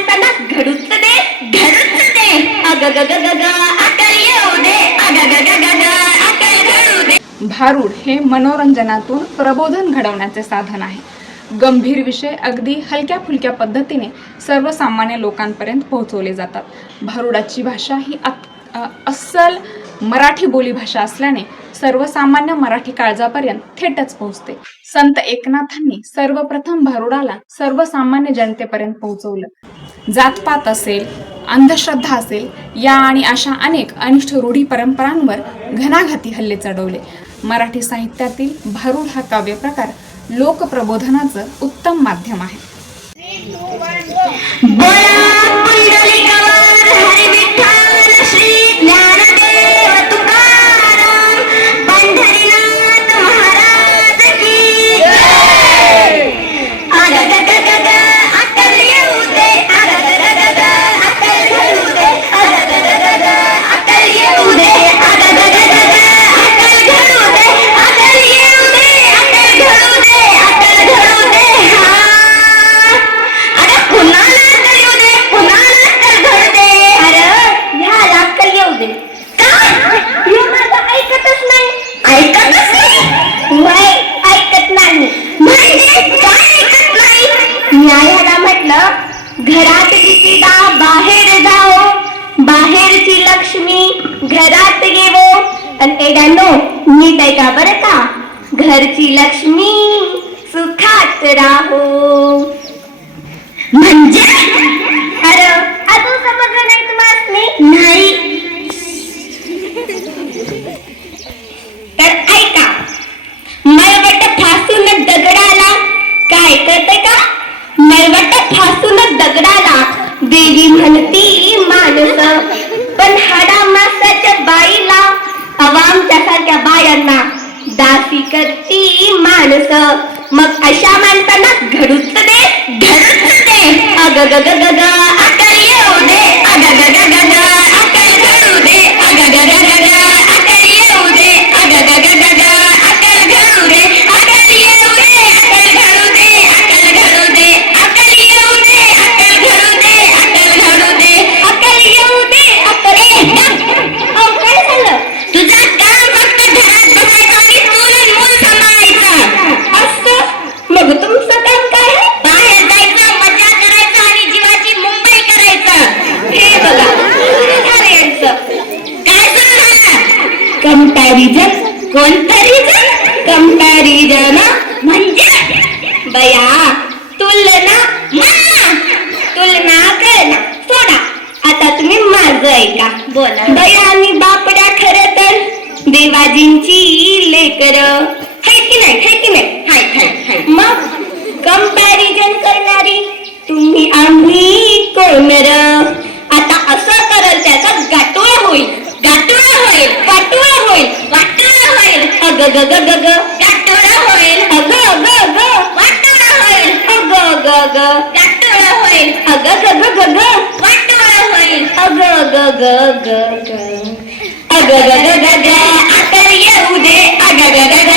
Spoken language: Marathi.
माणसांना घडूच दे अग ग ग ग ग अकल येऊ दे अग ग ग ग ग अकल घडू दे. भारूड हे मनोरंजनातून प्रबोधन घडवण्याचे साधन आहे. गंभीर विषय अगदी हलक्या फुलक्या पद्धतीने सर्वसामान्य लोकांपर्यंत पोहोचवले जातात. भारुडाची भाषा ही अस्सल मराठी बोलीभाषा असल्याने सर्वसामान्य मराठी काळजापर्यंत थेटच पोहोचते. संत एकनाथांनी सर्वप्रथम भारुडाला सर्वसामान्य जनतेपर्यंत पोहोचवलं. जातपात असेल, अंधश्रद्धा असेल, या आणि अशा अनेक अनिष्ट रूढी परंपरांवर घणाघाती हल्ले चढवले. मराठी साहित्यातील भारूड हा काव्यप्रकार लोकप्रबोधनाचं उत्तम माध्यम आहे. घरात दिसता बाहेर जाओ, बाहेरची लक्ष्मी घरात येवो. आणि एडानो नीट ऐका बरं का, घरची लक्ष्मी सुखात राहो. म्हणजे अरे अजून समजलं नाही तुम्हाला? नाही तर ऐका. मळवट फासून दगडाला काय करते का? मळवट फासून दगडाला देवी म्हणती माणस, पण हाडा मासाच्या बाईला आवामच्या सारख्या बायांना दासी करती माणस. मग अशा माणसांना घडूच दे अग ग ग ग ग अकल येऊ दे अग ग ग ग ग अकल घडू दे अग ग ग ग ग अकल येऊ दे अग ग ग ग ग अकल घडू दे अकल येऊ दे अकल घडू दे अकल घडू दे अकल येऊ दे अकल घडू दे अकल घडू दे अकल येऊ दे अकल. काय झालं? तुझं काम फक्त घरात बसायचं आणि मूल सांभाळायचं असतं. मग तुमचं काम काय? बाहेर जायचं, मजा करायचं आणि जीवाची मुंबई करायचं. हे बघा झालं यांचं. काय सुरू झालं? कंपॅरिझन. कोणतं रिझन? कंपॅरिझन म्हणजे बया तुलना म्हणा, तुलना करणं सोडा. आता तुम्ही माझं ऐका. बोला. बया आणि बापड्या खरं तर देवाजींची लेकर हाय की नाही? हाय. मग कंपॅरिझन करणारी तुम्ही आम्ही कोण र? आता असं करल त्याचा गाठोळा होईल. अग ग ग ग ग गाठोळा होईल. अग ग ग ग वाटोळा होईल. अग ग ग गाठोळा होईल. अग ग ग ग ग वाटोळा होईल. अग ग ग ग ग अग ग ग ग ग अकल येऊ दे अग ग ग